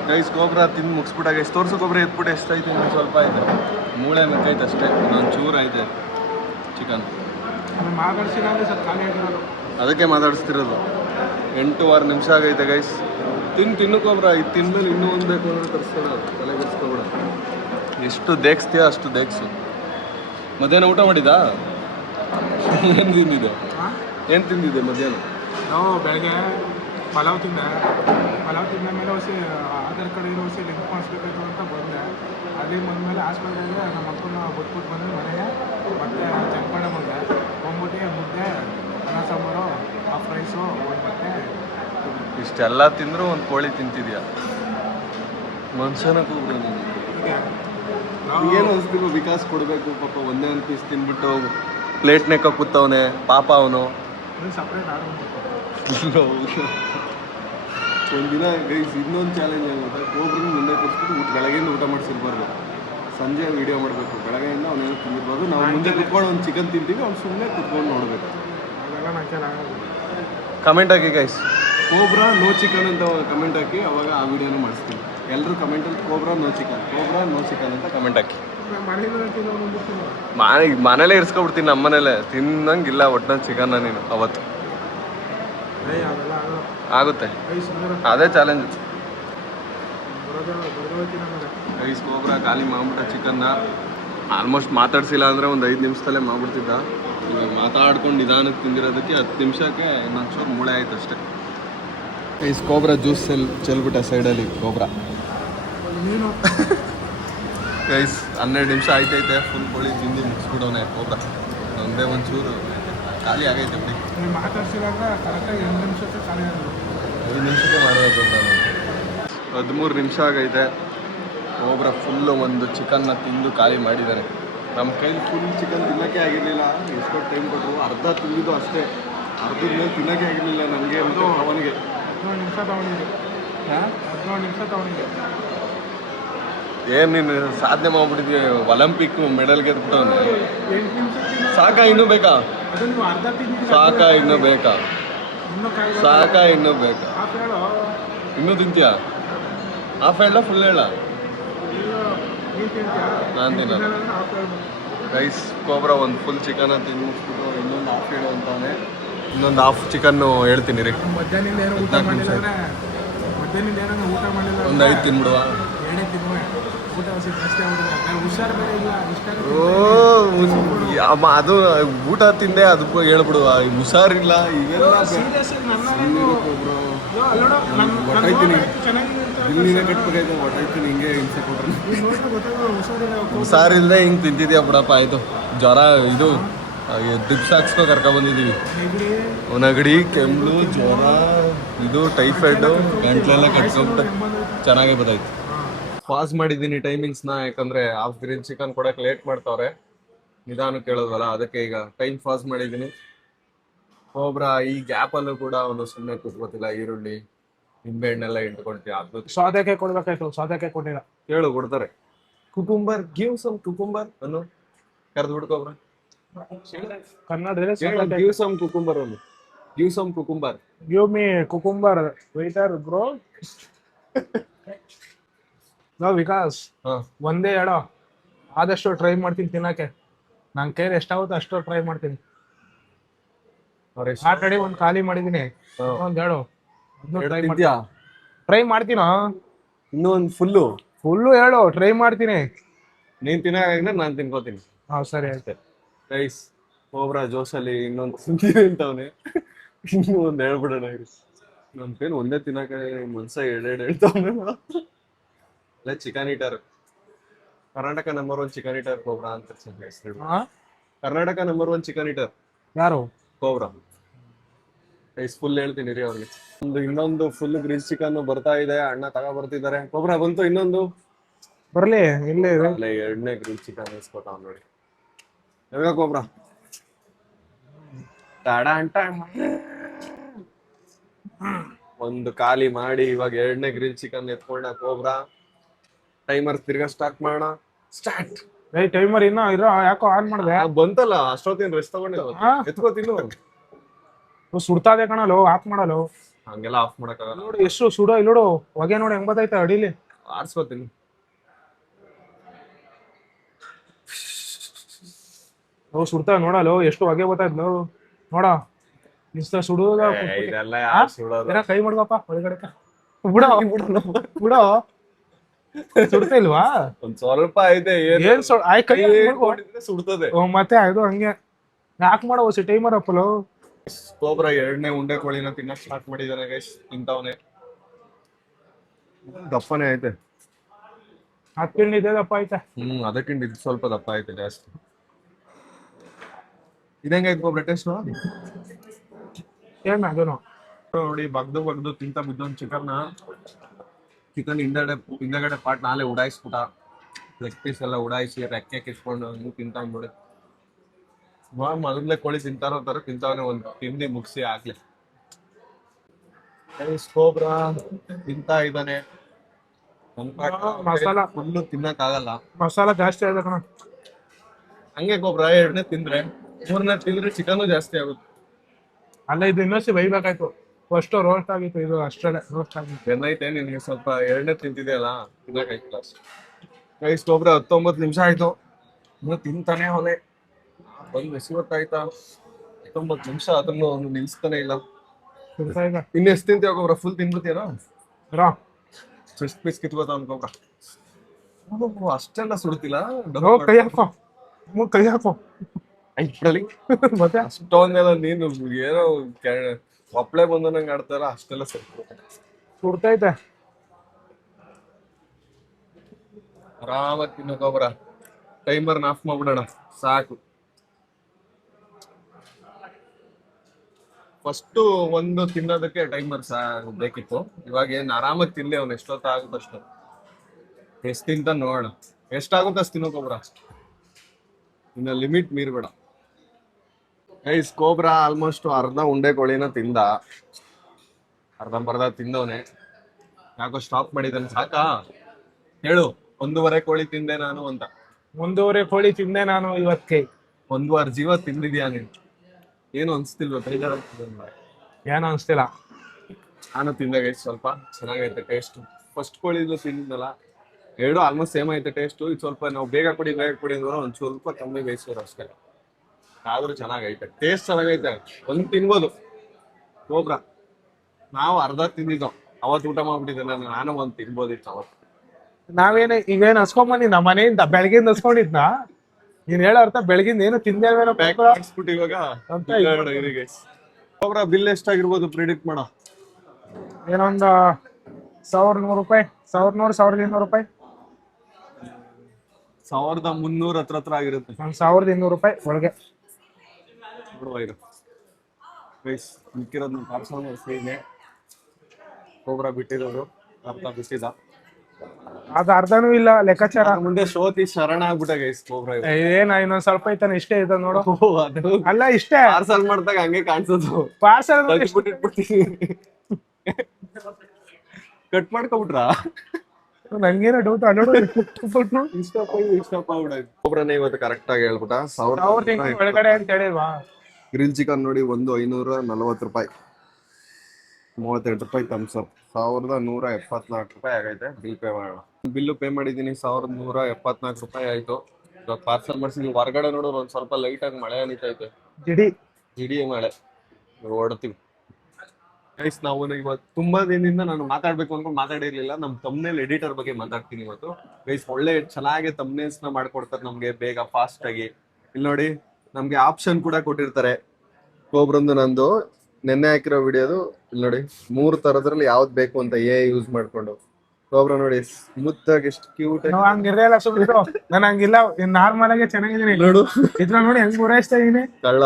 ಗೈಸ್ ಕೋಬ್ರಾ ತಿಂದು ಮುಗಿಸ್ಬಿಟ್ಟ ಗೈಸ್. ತೋರಿಸು ಕೋಬ್ರಾ ಎತ್ಬಿಟ್ಟು ಎಷ್ಟೈತೆ? ಇನ್ನೊಂದು ಸ್ವಲ್ಪ ಐತೆ, ಮೂಳೆ ಮೆಕ್ಕೈತೆ ಅಷ್ಟೇ, ಇನ್ನೊಂದು ಚೂರು ಐತೆ ಚಿಕನ್. ಮಾತಾಡ್ಸಿಲ್ಲ ಅಂದರೆ ಸ್ವಲ್ಪ ಖಾಲಿ ಆಗಿರೋದು, ಅದಕ್ಕೆ ಮಾತಾಡಿಸ್ತಿರೋದು. 8-6 ನಿಮಿಷ ಆಗೈತೆ ಗೈಸ್. ತಿನ್ನು ಕೋಬ್ರಾ. ಇದು ತಿಂದ್ಮೇಲೆ ಇನ್ನೂ ಒಂದು ಬೇಕು ಅಂದರೆ ತರಿಸ್ಕೊಡ, ತಲೆ ಬಿಡಿಸ್ಕೊಬಿಡ. ಎಷ್ಟು ದೇಗ್ಸ್ತೀಯ ಅಷ್ಟು ದೇಗ್ಸು. ಮಧ್ಯಾಹ್ನ ಊಟ ಮಾಡಿದಾ? ಏನು ತಿಂದಿದೆ? ಏನು ತಿಂದಿದೆ ಮಧ್ಯಾಹ್ನ? ನಾವು ಬೆಳಗ್ಗೆ ಪಲಾವ್ ತಿಂದ ಮೇಲೆ ಹೊಸ ಆಧಾರ್ ಕಾರ್ಡ್ ಇರೋ ಹೊಸ ಲಿಂಕ್ ಮಾಡಿಸ್ಬೇಕಾಯ್ತು ಅಂತ ಬಂದೆ. ಅಲ್ಲಿ ಬಂದಮೇಲೆ ಹಾಸ್ಪಿಟಲ್ಗೆ ನಮ್ಮ ಅಪ್ಪನ ಬಿಟ್ಬಿಟ್ಟು ಬಂದು ಮನೆಗೆ ಮತ್ತೆ ಚಂಪಾಡೆ ಬಂದೆ. ಬಂದ್ಬಿಟ್ಟು ಮುದ್ದೆ, ಅನ್ನ ಸಾಂಬಾರು, ಹಾಫ್ ರೈಸು, ಒಂದು ಮೊಟ್ಟೆ. ಇಷ್ಟೆಲ್ಲ ತಿಂದರೂ ಒಂದು ಕೋಳಿ ತಿಂತಿದ್ಯಾ? ಮನುಷ್ಯನ ಕೂಗ್ರು ನೀನು. ಏನು ಅನಿಸ್ತಿಲ್ವ? ವಿಕಾಸ್ ಕೊಡಬೇಕು ಪಾಪ, ಒಂದೇ ಒಂದು ಪೀಸ್ ತಿನ್ಬಿಟ್ಟು ಪ್ಲೇಟ್ನೆಕ್ಕ ಕೂತವನೆ ಪಾಪ ಅವನು. ಸಪ್ರೇಟ್ ಆರ್ಡರ್ ಮಾಡ್ಕೊ. ಒಂದಿನ ಗೈಸ್ ಇನ್ನೊಂದು ಚಾಲೆಂಜ್ ಆಗುತ್ತೆ. ಕೋಬ್ರನ್ನ ಮುಂದೆ ಕೂರಿಸ್ಬಿಟ್ಟು ಬೆಳಗ್ಗೆಯಿಂದ ಊಟ ಮಾಡಿಸಿರ್ಬಾರ್ದು, ಸಂಜೆ ವೀಡಿಯೋ ಮಾಡಬೇಕು. ಬೆಳಗ್ಗೆಯಿಂದ ಅವನೇನು ತಿಂದಿರ್ಬಾರ್ದು. ನಾವು ಮುಂದೆ ಕುತ್ಕೊಂಡು ಒಂದು ಚಿಕನ್ ತಿಂತೀವಿ, ಅವ್ನು ಸುಮ್ಮನೆ ಕುತ್ಕೊಂಡು ನೋಡಬೇಕು. ಅದೆಲ್ಲ ನಂಗೆ ಕಮೆಂಟ್ ಹಾಕಿ ಗೈಸ್, ಕೋಬ್ರಾ ನೋ ಚಿಕನ್ ಅಂತ ಕಮೆಂಟ್ ಹಾಕಿ, ಅವಾಗ ಆ ವಿಡಿಯೋನ ಮಾಡಿಸ್ತೀವಿ. ಎಲ್ಲರೂ ಕಮೆಂಟಲ್ಲಿ ಕೋಬ್ರಾ ನೋ ಚಿಕನ್ ಅಂತ ಕಮೆಂಟ್ ಹಾಕಿ. ಮನೇಲೇ ಇರಿಸ್ಕೊಬಿಡ್ತೀನಿ, ನಮ್ಮನೇಲೆ ತಿನ್ನಂಗಿಲ್ಲ ಒಟ್ಟಿನ ಚಿಕನ್ನ ನೀನು ಅವತ್ತು. ಆಗುತ್ತೆ, ಅದೇ ಚಾಲೆಂಜ್. ರೈಸ್ ಕೋಬ್ರಾ ಖಾಲಿ ಮಾಡ್ಬಿಟ್ಟ ಚಿಕನ್ನ. ಆಲ್ಮೋಸ್ಟ್ ಮಾತಾಡ್ಸಿಲ್ಲ ಅಂದರೆ ಒಂದು 5 ನಿಮಿಷದಲ್ಲೇ ಮಾಡ್ಬಿಡ್ತಿದ್ದ. ಇವಾಗ ಮಾತಾಡ್ಕೊಂಡು ನಿಧಾನಕ್ಕೆ ತಿಂದಿರೋದಕ್ಕೆ 10 ನಿಮಿಷಕ್ಕೆ ಇನ್ನೊಂದು ಚೂರು ಮೂಳೆ ಆಯ್ತು ಅಷ್ಟೇ. ರೈಸ್ ಕೋಬ್ರಾ ಜ್ಯೂಸ್ ಚೆಲ್ಬಿಟ್ಟ ಸೈಡಲ್ಲಿ ಕೋಬ್ರಾ. ಗೈಸ್ 12 ನಿಮಿಷ ಆಯ್ತೈತೆ. ಫುಲ್ ಕೋಳಿ ತಿಂದು ಮುಗಿಸ್ಬಿಡೋನೆ ಕೋಬ್ರಾ. ಒಂದೇ ಒಂಚೂರು ಖಾಲಿ ಆಗೈತೆ ಬಿಡಿ. ಮಾತಾಡ್ಸಿದಾಗ ಕರೆಕ್ಟಾಗಿ 8 ನಿಮಿಷಕ್ಕೆ ಖಾಲಿ ಆಗೋದು. 5 ನಿಮಿಷಕ್ಕೆ ಮಾಡಬೇಕು ಅಂತ. 13 ನಿಮಿಷ ಆಗೈತೆ. ಕೋಬ್ರಾ ಫುಲ್ಲು ಒಂದು ಚಿಕನ್ನ ತಿಂದು ಖಾಲಿ ಮಾಡಿದ್ದಾನೆ. ನಮ್ಮ ಕೈಲಿ ಫುಲ್ ಚಿಕನ್ ತಿನ್ನೋಕ್ಕೆ ಆಗಿರಲಿಲ್ಲ. ಎಷ್ಟೋ ಟೈಮ್ ಕೊಟ್ಟರು, ಅರ್ಧ ತಿಂದಿದ್ದು ಅಷ್ಟೇ. ಅರ್ಧದ ಮೇಲೆ ತಿನ್ನೋಕ್ಕೆ ಆಗಿರಲಿಲ್ಲ ನನಗೆ ಮತ್ತು ಅವನಿಗೆ. 17 ನಿಮಿಷ ತಗೊಂಡಿದ್ದೆ. 17 ನಿಮಿಷ ತಗೊಂಡಿದ್ದೆ. ಏನು ನೀನು ಸಾಧನೆ ಮಾಡ್ಬಿಟ್ಟಿದ್ವಿ, ಒಲಿಂಪಿಕ್ ಮೆಡಲ್ ಗೆದ್ಬಿಟ್ಟವನು. ಸಾಕಾ ಇನ್ನೂ ಬೇಕಾ? ಸಾಕಾ ಇನ್ನೂ ಬೇಕಾ? ಸಾಕಾ ಇನ್ನೂ ಬೇಕಾ? ಇನ್ನೂ ತಿಂತೀಯಾ? ಹಾಫ್ ಹೇಳ ಫುಲ್ ಹೇಳ? ನಾನು ತಿನ್ನಲ್ಲ. ರೈಸ್ ಕೋಬ್ರಾ ಒಂದು ಫುಲ್ ಚಿಕನ್ನ ತಿಂದು ಮುಗಿಸ್ಬಿಟ್ಟು ಇನ್ನೊಂದು ಹಾಫ್ ಹೇಳು ಅಂತಾನೆ. ಇನ್ನೊಂದು ಹಾಫ್ ಚಿಕನ್ನು ಹೇಳ್ತೀನಿ ರೀ. ಮಧ್ಯಾಹ್ನದಿಂದ ಏನೋ ಊಟ ಮಾಡಿಲ್ಲ ಅಂದ್ರೆ ಮಧ್ಯಾಹ್ನದಿಂದ ಏನೋ ಊಟ ಮಾಡಿಲ್ಲ ಒಂದು 5 ತಿನ್ಬಿಡುವ. ಎರಡೇ ತಿನ್ನುವೆ ಊಟ ಅಷ್ಟೇ ಆಗ್ಬಿಡುತ್ತೆ. ಹುಷಾರು ಬೇರೆ ಇಲ್ಲ ಇಷ್ಟ ಅದು ಊಟ ತಿಂದೆ ಅದಕ್ಕೂ ಹೇಳ್ಬಿಡುವ ಹುಷಾರಿಲ್ಲ ಇವೆಲ್ಲ ಸೀರಿಯಸ್ ಇಲ್ಲಿನೇ ಕಟ್ಬೇಕಾಯ್ತು ಹೊಟ್ಟೈತೀನಿ ಹಿಂಗೆ ಹಿಂಸೆ ಕೊಟ್ರೆ ಹುಷಾರಿಲ್ಲ ಹುಷಾರಿಲ್ಲದೆ ಹಿಂಗೆ ತಿಂತಿದ್ಯಾ ಬಿಡಪ್ಪ. ಆಯಿತು ಜ್ವರ ಇದು ಡ್ರಿಪ್ಸ್ ಹಾಕ್ಸ್ಕೊ ಕರ್ಕೊಬಂದಿದ್ದೀವಿ. ನೆಗಡಿ ಕೆಮ್ಮು ಜ್ವರ ಇದು ಟೈಫಾಯ್ಡು ಗಂಟ್ಲೆಲ್ಲ ಕಟ್ಕೊಂಬಿಟ್ಟು ಚೆನ್ನಾಗೇ ಬತ್ತಾಯ್ತು. ಪಾಸ್ ಮಾಡಿದ್ದೀನಿ ಟೈಮಿಂಗ್ಸ್ನ, ಯಾಕಂದರೆ ಹಾಫ್ ಗ್ರೀನ್ ಚಿಕನ್ ಕೊಡೋಕೆ ಲೇಟ್ ಮಾಡ್ತಾವ್ರೆ. ನಿಧಾನ ಕೇಳೋದಲ್ಲ, ಅದಕ್ಕೆ ಈಗ ಟೈಮ್ ಪಾಸ್ ಮಾಡಿದ್ದೀನಿ. ಒಬ್ರ ಈ ಗ್ಯಾಪಲ್ಲೂ ಕೂಡ ಅವನು ಸುಮ್ಮನೆ ಕೂತ್ಕೋತಿಲ್ಲ. ಈರುಳ್ಳಿ ನಿಂಬೆಹಣ್ಣೆಲ್ಲ ಇಟ್ಕೊಳ್ತೀವಿ. ಅದು ಸೌದೆಕಾಯಿ ಕೊಡ್ಬೇಕಾಯ್ತು, ಸೌದೆಕಾಯಿ ಕೊಟ್ಟಿಲ್ಲ. ಕೇಳು ಕೊಡ್ತಾರೆ. ಕುಕುಂಬರ್ ಗಿವ್ ಸಮ್ ಕುಕುಂಬರ್ ಅನ್ನು ಕರೆದು ಬಿಡ್ಕೊಬ್ರ. ಕನ್ನಡದಲ್ಲಿ ಗಿವ್ ಸಮ್ ಕುಕುಂಬರ್ ಅನ್ನು give some cucumber. Give me cucumber water bro. No Vikas ಒಂದೇ ಹೇಳೋ, ಆದಷ್ಟು ಟ್ರೈ ಮಾಡ್ತೀನಿ ತಿನ್ನಕ್ಕೆ. ನನ್ನ ಕೈಲಿ ಎಷ್ಟಾಗುತ್ತೋ ಅಷ್ಟು ಟ್ರೈ ಮಾಡ್ತೀನಿ. ಆಲ್ರೆಡಿ ಒಂದು ಖಾಲಿ ಮಾಡಿದೀನಿ, ಒಂದು ಹೇಳು. ಟ್ರೈ ಮಾಡ್ತೀನೋ ಇನ್ನೂ ಒಂದು ಫುಲ್ಲು ಹೇಳು, ಟ್ರೈ ಮಾಡ್ತೀನಿ. ನೀನ್ ತಿನ್ನಾಗ ನಾನು ತಿನ್ಕೋತೀನಿ. ಹಾ ಸರಿ ಆಯ್ತು. ರೈಸ್ ಹೋಬ್ರಾ ಜೋಸಲ್ಲಿ ಇನ್ನೊಂದು ತಿಂತೀನಿ ಅಂತವನೆ. ಇನ್ನೂ ಒಂದು ಹೇಳ್ಬಿಡೋಣ. ನಮ್ಮ ಕೈಲಿ ಒಂದೇ ತಿನ್ನಕ ಮನ್ಸ ಎರಡೆರಡು ಹೇಳ್ತಾವನೆ. ಇಲ್ಲ chicken eater, Karnataka number 1 chicken eater cobra ಅಂತ ಹೆಸರು. ಕರ್ನಾಟಕ ನಂಬರ್ 1 ಚಿಕನ್ ಈಟರ್ ಯಾರು? ಕೋಬ್ರಾ. ರೈಸ್ ಫುಲ್ ಹೇಳ್ತೀನಿ ರೀ ಅವ್ರಿಗೆ. ಇನ್ನೊಂದು ಫುಲ್ ಗ್ರಿಲ್ ಚಿಕನ್ ಬರ್ತಾ ಇದೆ, ಅಣ್ಣ ತಗೋ ಬರ್ತಿದ್ದಾರೆ. ಕೋಬ್ರಾ ಬಂತು ಇನ್ನೊಂದು. ಬರ್ಲಿ ಇಲ್ಲೇ ಇದೆ. ಎರಡನೇ ಗ್ರಿಲ್ ಚಿಕನ್ ಇಸ್ಕೊತಾವ್ ನೋಡಿ. ಯಾವಾಗ ಕೋಬ್ರಾ ಒಂದು ಖಾಲಿ ಮಾಡಿ ಇವಾಗ ಎರಡನೇ ಗ್ರಿಲ್ ಚಿಕನ್ ಎತ್ಕೊಂಡ ಕೋಬ್ರಾ. ಟೈಮರ್ ತಿರ್ಗಾ ಸ್ಟಾರ್ಟ್ ಮಾಡೋಣ. ಸ್ಟಾರ್ಟ್. ಟೈಮರ್ ಇನ್ನ ಇರೋ ಯಾಕೋ ಆನ್ ಮಾಡಿದೆ. ಬಂತಲ್ಲ ಅಷ್ಟೊತ್ತಿನ ರೆಸ್ಟ್ ತಗೊಂಡಿಲ್ಲ. ಎತ್ಕೋತೀನಿ. ಸುಡ್ತಾದೆ ಕಣಲು, ಆಫ್ ಮಾಡಲು. ಹಂಗೆಲ್ಲ ಆಫ್ ಮಾಡಕ್ಕಾಗಲ್ಲ. ನೋಡಿ ಎಷ್ಟು ಸುಡೋ ಇಲ್ಲಿ ನೋಡು, ಹೊಗೆ ನೋಡಿ ಹೆಂಗ್ ಬತ್ತೈತೆ ಅಡಿಲಿ. ಆರ್ಸ್ಕೋತೀನಿ. ಸುಡ್ತಾ ನೋಡಲು ಎಷ್ಟು ಹೊಗೆ ಬತ್ತೈತ್ ನೋಡ. ನಿಸ್ತ ಸುಡುದ ಕೈ ಮಾಡ್ಕಪ್ಪ ಒಳಗಡೆ. ಬಿಡೋ ಸುಡ್ತಾ ಇಲ್ವಾ? ಒಂದ್ ಸ್ವಲ್ಪ ಐತೆ. ಏನ್ ಕೈ ಸುಡ್ತದೆ ಮತ್ತೆ ಅದು ಹಂಗೆ ಯಾಕೆ ಮಾಡೋ ಟೈಮರ್ ಅಪ್ಪಲು. ಕೋಬ್ರಾ ಎರಡನೇ ಉಂಡೆ ಕೋಳಿನ ತಿನ್ನಕ್ ಸ್ಟಾರ್ಟ್ ಮಾಡಿದಾನೆ ಗೈಸ್. ತಿಂತಾವನೆ. ದಪ್ಪನೇ ಐತೆ. ಹತ್ತಿಂಡಿ ಇದೆ ದಪ್ಪ ಐತೆ. ಅದಕ್ಕಿಂತ ಇದು ಸ್ವಲ್ಪ ದಪ್ಪ ಐತೆ ಜಾಸ್ತಿ. ಇದಂಗೈತೆ ಕೋಬ್ರಾ ಟೇಸ್ಟ್ ಏನ್ ಅದನು ನೋಡಿ. ಬಗ್ದು ತಿಂತ ಬಿದ್ದೊಂದು ಚಿಕನ್ ಹಿಂದಗಡೆ ಪಾರ್ಟ್ ನಾಳೆ ಉಡಾಯಿಸ್ಬಿಟ್ಟ. ಲೆಗ್ ಪೀಸ್ ಎಲ್ಲ ಉಡಾಯಿಸಿ ರೆಕ್ಕೆ ಕಿಸ್ಕೊಂಡು ಹಿಂಗ್ ತಿಂತಾವ್ ನೋಡಿ. ಮೊದಲೇ ಕೋಳಿ ತಿಂತಾರೋ ತರ ತಿಂತಾವನೆ. ಒಂದು ತಿಂಡಿ ಮುಗಿಸಿ ಆಗ್ಲಿ. ಕೋಬ್ರಾ ತಿಂತಾ ಇದ್ದಾನೆ. ಮಸಾಲ ಫುಲ್ಲು ತಿನ್ನಕ್ ಆಗಲ್ಲ, ಮಸಾಲ ಜಾಸ್ತಿ ಆಗಿದೆ ಕಣ. ಹಂಗೆ ಕೋಬ್ರಾ ಎರಡನೇ ತಿಂದ್ರೆ ಮೂರನೇ ತಿಂದ್ರೆ ಚಿಕನ್ ಜಾಸ್ತಿ ಆಗುತ್ತೆ. ಅಲ್ಲ ಇದು ಇನ್ನೊಸಿ ಬೈಬೇಕಾಯ್ತು. ಫಸ್ಟ್ ರೋಸ್ಟ್ ಆಗಿತ್ತು, ಇದು ಅಷ್ಟೇ ರೋಸ್ಟ್ ಆಗಿತ್ತು. ಬೆನ್ನೈತೆ ನಿನ್ಗೆ ಸ್ವಲ್ಪ. ಎರಡನೇ ತಿಂತಿದೆಯಲ್ಲ ತಿನ್ನಕಾಯ್ತಿಲ್ಲ. ರೈಸ್ ಕೋಬ್ರಾ 19 ನಿಮಿಷ ಆಯ್ತು, ಇನ್ನು ತಿಂತಾನೆ ಅವನೇ. ಬಂದು ಎಸಿವತ್ತಾಯ್ತಾ? 19 ನಿಮಿಷ ಅದನ್ನು ಒಂದು ನಿಲ್ಸ್ತಾನೆ ಇಲ್ಲ. ಇನ್ನು ಎಷ್ಟು ತಿಂತೀವ ಕೋಬ್ರಾ? ಫುಲ್ ತಿನ್ಬಿಡ್ತೀಯಲ್ಲ? ಎಷ್ಟು ಪೀಸ್ ಕಿತ್ಕೋತ ಅನ್ಕೋಬ್ರಾ? ಅಷ್ಟೆಲ್ಲ ಸುಡ್ತಿಲ್ಲ. ಕೈ ಹಾಕೋ, ಕೈ ಹಾಕೋ. ಮತ್ತೆ ಅಷ್ಟೊಂದೆಲ್ಲ ನೀನು ಏನೋ ಒಪ್ಳೆ ಬಂದು ನಂಗೆ ಆಡ್ತಾರ. ಅಷ್ಟೆಲ್ಲ ಸುಡ್ತೈತೆ. ಆರಾಮಾಗಿ ತಿನ್ನೋ ಕೋಬ್ರಾ. ಟೈಮರ್ನ ಆಫ್ ಮಾಡ್ಬಿಡೋಣ ಸಾಕು. ಫಸ್ಟ್ ಒಂದು ತಿನ್ನೋದಕ್ಕೆ ಟೈಮರ್ ಬೇಕಿತ್ತು. ಇವಾಗ ಏನ್ ಆರಾಮಾಗಿ ತಿನ್ಲಿ. ಅವ್ನು ಎಷ್ಟೊತ್ತ ಆಗುತ್ತೆ ಅಷ್ಟು. ಎಷ್ಟು ತಿಂತ ನೋಡೋಣ. ಎಷ್ಟಾಗುತ್ತೆ ಅಷ್ಟು ತಿನ್ನೋ ಕೋಬ್ರಾ. ಇನ್ನ ಲಿಮಿಟ್ ಮೀರ್ಬೇಡ. ಗೈಸ್ ಕೋಬ್ರಾ ಆಲ್ಮೋಸ್ಟ್ ಅರ್ಧ ಉಂಡೆ ಕೋಳಿನ ತಿಂದ. ಅರ್ಧಂಬರ್ಧ ತಿಂದವನೆ. ಯಾಕೋ ಸ್ಟಾಪ್ ಮಾಡಿದ್ದಾನೆ. ಸಾಕಾ ಹೇಳು. 1.5 ಕೋಳಿ ತಿಂದೆ ನಾನು ಅಂತ. 1.5 ಕೋಳಿ ತಿಂದೆ ನಾನು ಇವತ್ತಿಗೆ. 1.5 ಜೀವ ತಿಂದಿದ್ಯಾ ನೀನು? ಏನು ಅನ್ಸ್ತಿಲ್ವ? ಏನು ಅನ್ಸ್ತಿಲ್ಲ. ನಾನು ತಿಂದೆ ಗೈಸ್. ಸ್ವಲ್ಪ ಚೆನ್ನಾಗೈತೆ ಟೇಸ್ಟ್. ಫಸ್ಟ್ ಕೋಳಿದು ತಿಂದಿದ್ದಲ್ಲ, ಎರಡು ಆಲ್ಮೋಸ್ಟ್ ಸೇಮ್ ಐತೆ ಟೇಸ್ಟು. ಇದು ಸ್ವಲ್ಪ ನಾವು ಬೇಗ ಕೊಡಿ ಅಂದ್ರೆ ಒಂದು ಸ್ವಲ್ಪ ಕಮ್ಮಿ ಬೇಯಿಸೋರು ಅಷ್ಟೇ. ಆದ್ರೂ ಚೆನ್ನಾಗೈತೆ. ಟೇಸ್ಟ್ ಚೆನ್ನಾಗೈತೆ. ಒಂದು ತಿನ್ಬೋದು. ಕೋಬ್ರಾ ನಾವು ಅರ್ಧ ತಿಂದಿದ್ದು ಅವತ್ತು ಊಟ ಮಾಡ್ಬಿಟ್ಟಿದ್ದೆ ನಾನು ಒಂದ್ ತಿನ್ಬೋದಿತ್ತು ಅವತ್ತು. ನಾವೇನು ಇವೇನು ಹಸ್ಕೊಂಬಂದಿ ನಮ್ಮ ಮನೆಯಿಂದ ಬೆಳಗಿಂದ ಹಸ್ಕೊಂಡಿದ್ನ ನೀನ್ ಹೇಳೋ ಅರ್ಥ ಬೆಳಗಿಂದ ಏನು ತಿಂದೇವೇನೋ ಪ್ಯಾಕ್ ಮಾಡಿಸ್ಬಿಟ್ಟು ಇವಾಗ ಅಂತ ಕೋಬ್ರಾ ಬಿಲ್ ಎಷ್ಟಾಗಿರ್ಬೋದು ಪ್ರಿಡಿಕ್ಟ್ ಮಾಡೋ. ಏನೊಂದು 1100 ರೂಪಾಯಿ, 1200 ರೂಪಾಯಿ, 1300 ಹತ್ರ ಆಗಿರುತ್ತೆ. ಒಂದ್ 1200 ರೂಪಾಯಿ ಒಳಗೆ. ನೋಡುವ ಇದು ಗೈಸ್, ಮಿಕ್ಕಿರೋದನ್ನ ಪಾರ್ಸಲ್ ಮಾಡಿಸಿದೆ. ಕೋಬ್ರಾ ಬಿಟ್ಟಿರೋದು ಅರ್ಧ ಬಿಟ್ಟಿದ, ಅದು ಅರ್ಧನೂ ಇಲ್ಲ ಲೆಕ್ಕಾಚಾರ. ಮುಂದೆ ಶೋತಿ ಶರಣ ಆಗ್ಬಿಟ್ಟೆ ಗೈಸ್ ಕೋಬ್ರಾ. ಏನ ಇನ್ನೊಂದ್ ಸ್ವಲ್ಪ ಐತಾನೆ, ಇಷ್ಟೇ ಇದೆ ನೋಡು. ಅದು ಅಲ್ಲ ಇಷ್ಟೇ ಪಾರ್ಸಲ್ ಮಾಡಿದಾಗ ಹಂಗೆ ಕಾಣಿಸೋದು. ಪಾರ್ಸಲ್ ಕಟ್ ಮಾಡ್ಕೊಬಿಟ್ರಾ? ನಂಗೇನೋ ಡೌಟ್ ಅನ್ನೋಡು ಇಷ್ಟಪ್ಪ ಕೋಬ್ರಾನೇ ಇವತ್ತು ಕರೆಕ್ಟ್ ಆಗಿ ಹೇಳ್ಬಿಟ್ಟ. ಒಳಗಡೆ ಅಂತ ಹೇಳಿಲ್ವಾ? ಗ್ರಿಲ್ ಚಿಕನ್ ನೋಡಿ, ಒಂದು 540 ರೂಪಾಯಿ, 38 ರೂಪಾಯಿ ಥಮ್ಸ್ ಅಪ್, 1174 ರೂಪಾಯಿ ಆಗೈತೆ. ಬಿಲ್ ಪೇ ಮಾಡೋಣ. ಬಿಲ್ಲು ಪೇ ಮಾಡಿದೀನಿ, 1174 ರೂಪಾಯಿ ಆಯ್ತು. ಇವಾಗ ಪಾರ್ಸಲ್ ಮಾಡಿಸಿದ್ವಿ. ಹೊರಗಡೆ ನೋಡೋರು ಒಂದ್ ಸ್ವಲ್ಪ ಲೈಟ್ ಆಗಿ ಮಳೆ ಅನಿತೈತೆ, ಇಡೀ ಮಳೆ. ಓಡ್ತೀವಿ ಗೈಸ್. ನಾವು ಇವತ್ತು ತುಂಬಾ ದಿನದಿಂದ ನಾನು ಮಾತಾಡ್ಬೇಕು ಅನ್ಕೊಂಡು ಮಾತಾಡಿರ್ಲಿಲ್ಲ. ನಮ್ ತಮ್ನೇಲ್ ಎಡಿಟರ್ ಬಗ್ಗೆ ಮಾತಾಡ್ತೀನಿ ಇವತ್ತು ಗೈಸ್. ಒಳ್ಳೆ ಚೆನ್ನಾಗಿ ತಮ್ನೇಲ್ಸ್ ನ ಮಾಡ್ಕೊಡ್ತಾರೆ ನಮ್ಗೆ, ಬೇಗ ಫಾಸ್ಟ್ ಆಗಿ. ಇಲ್ಲಿ ನೋಡಿ, ನಮ್ಗೆ ಆಪ್ಷನ್ ಕೂಡ ಕೊಟ್ಟಿರ್ತಾರೆ. ಕೋಬ್ರಂದು ನಂದು ನೆನ್ನೆ ಹಾಕಿರೋ ವಿಡಿಯೋದು ಇಲ್ಲಿ ನೋಡಿ, 3 ತರದ್ರಲ್ಲಿ ಯಾವ್ದು ಬೇಕು ಅಂತ ಯೂಸ್ ಮಾಡ್ಕೊಂಡು. ಕೋಬ್ರಾ ನೋಡಿ ಸ್ಮೂತ್ ಆಗಿ ಎಷ್ಟು ಕ್ಯೂಟ್ ಆಗಿ. ಹಂಗಿರಲ್ಲ ಸುಮ್ಮನೆ, ನಾನು ಹಂಗಿಲ್ಲ, ನಾರ್ಮಲ್ ಆಗಿ ಚೆನ್ನಾಗಿದ್ದೀನಿ ನೋಡು. ಇದ್ರ ನೋಡಿ ಹೆಂಗ್ ಗುರಾಯಿಸ್ತಾ ಇದೀನಿ. ಕಳ್ಳ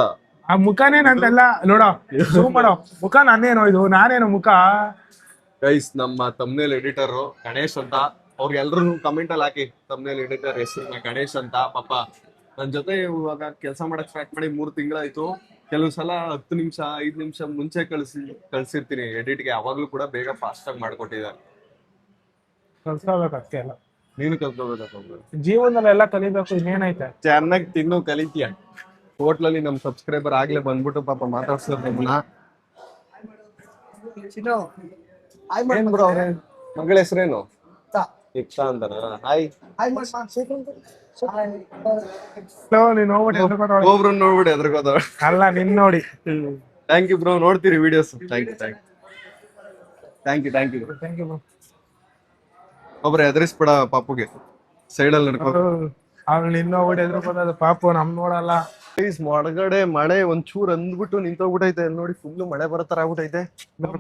ಆ ಮುಖನೇ ನಂದಲ್ಲ ನೋಡೋ, ಜೂಮ್ ಮಾಡೋ. ಮುಖ ನಾನೇನೋ, ಇದು ನಾನೇನೋ ಮುಖ. ಗೈಸ್, ನಮ್ಮ ತಮ್ನೇಲ್ ಎಡಿಟರ್ ಗಣೇಶ್ ಅಂತ, ಅವ್ರಿಗೆಲ್ರು ಕಮೆಂಟ್ ಅಲ್ಲಿ ಹಾಕಿ ತಮ್ನೇಲ್ ಎಡಿಟರ್ ಹೆಸರು ಗಣೇಶ್ ಅಂತ. ಪಾಪ ನನ್ ಜೊತೆ ಇವಾಗ ಕೆಲಸ ಮಾಡಕ್ ಸ್ಟಾರ್ಟ್ ಮಾಡಿ 3 ತಿಂಗಳಾಯ್ತು. ಕೆಲವು ಸಲ 10 ನಿಮಿಷ 5 ನಿಮಿಷ ಮುಂಚೆ ಕಳ್ಸಿರ್ತೀನಿ ಎಡಿಟ್ಗೆ, ಅವಾಗ್ಲೂ ಕೂಡ ಬೇಗ ಫಾಸ್ಟ್ ಆಗಿ ಮಾಡ್ಕೊಟ್ಟಿದ್ದಾರೆ. ಕಲ್ಸ್ಕೋಬೇಕು ಅಷ್ಟೇ ಎಲ್ಲ, ನೀನು ಕಲ್ತ್ಕೋಬೇಕು. ಜೀವನದಲ್ಲಿ ಎಲ್ಲ ಕಲಿಬೇಕು, ಇನ್ನೇನೈತೆ. ಚೆನ್ನಾಗಿ ತಿನ್ನು, ಕಲಿತೀಯ. ಹೋಟ್ಲಲ್ಲಿ ನಮ್ ಸಬ್ಸ್ಕ್ರೈಬರ್ ಆಗ್ಲೇ ಬಂದ್ಬಿಟ್ಟು ಪಾಪ ಮಾತಾಡ್ಸೋದು ನಮ್ಮನ್ನ. ಏನ್ ಬ್ರೋ ಅವ್ರೆ, ಮಗಳ ಹೆಸರೇನು? ಇಕ್ತಾ ಅಂತಾನ? ಹಾಯ್. ನೀನ್ ಹೋಗ್ಬಿಟ್ಟು ಒಬ್ರು ನೋಡ್ಬಿಡಿ ಎದ್ರಗೋದವ. ಅಲ್ಲ ನಿನ್ ನೋಡಿ. ಥ್ಯಾಂಕ್ ಯು ಬ್ರೋ, ನೋಡ್ತೀರಿ ವಿಡಿಯೋಸ್. Thank you. ಒಬ್ರು ಎದುರಿಸ್ಬಿಡ ಪಾಪುಗೆ, ಸೈಡಲ್ಲಿ ನಡ್ಕೋ. ಅವ್ಳು ನಿನ್ನ ಹೋಗ್ಬಿಟ್ಟು ಎದ್ರಗೋದ ಪಾಪು, ನಮ್ ನೋಡಲ್ಲ. ಹೊರಗಡೆ ಮಳೆ ಒಂಚೂರು ಅಂದ್ಬಿಟ್ಟು ನಿಂತೋಗ್ಬಿಟ್ಟೈತೆ ನೋಡಿ, ಫುಲ್ ಮಳೆ ಬರೋ ತರ ಆಗ್ಬಿಟ್ಟೈತೆ.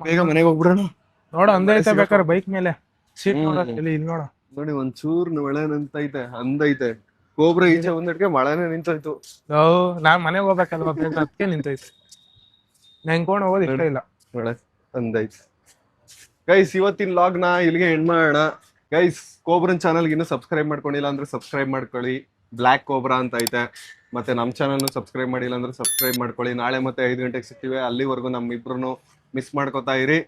ಬೇಗ ಮನೆಗೆ ಹೋಗ್ಬಿಡೋಣ. ನೋಡ ಅಂದೈತೆ ಬೇಕಾದ್ರೆ ಬೈಕ್ ಮೇಲೆ ಸೀಟ್ ಇಲ್ಲಿ ನೋಡ ನೋಡಿ, ಒಂಚೂರು ಮಳೆ ನಿಂತೈತೆ, ಅಂದೈತೆ. ಕೋಬ್ರಾ ಈಚೆ ಬಂದಿಟ್ಕೆ ಮಳೆನೇ ನಿಂತೋಯ್ತು. ನಾನ್ ಮನೆಗೆ ಹೋಗ್ಬೇಕಲ್ವಾ, ಅದಕ್ಕೆ ನಿಂತೈತೆ. ನೆನ್ಕೊಂಡು ಹೋಗೋದು ಇಷ್ಟ ಇಲ್ಲ. ಮಳೆ ಅಂದೈತೆ. ಗೈಸ್, ಇವತ್ತಿನ ಲಾಗ್ ನ ಇಲ್ಲಿಗೆ ಎಂಡ್ ಮಾಡೋಣ. ಗೈಸ್, ಕೋಬ್ರನ್ ಚಾನಲ್ಗೆ ಇನ್ನೂ ಸಬ್ಸ್ಕ್ರೈಬ್ ಮಾಡ್ಕೊಂಡಿಲ್ಲ ಅಂದ್ರೆ ಸಬ್ಸ್ಕ್ರೈಬ್ ಮಾಡ್ಕೊಳ್ಳಿ. ಬ್ಲ್ಯಾಕ್ ಕೋಬ್ರಾ ಅಂತ ಐತೆ. ಮತ್ತೆ ನಮ್ಮ ಚಾನಲ್ ಸಬ್ಸ್ಕ್ರೈಬ್ ಮಾಡಿಲ್ಲ ಅಂದ್ರೆ ಸಬ್ಸ್ಕ್ರೈಬ್ ಮಾಡ್ಕೊಳ್ಳಿ. ನಾಳೆ ಮತ್ತೆ 5 ಗಂಟೆಗೆ ಸಿಗ್ತೀವಿ. ಅಲ್ಲಿವರೆಗೂ ನಮ್ಮಿಬ್ರು ಮಿಸ್ ಮಾಡ್ಕೋತಾ ಇರಿ.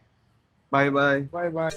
ಬಾಯ್ ಬಾಯ್. ಬಾಯ್ ಬಾಯ್.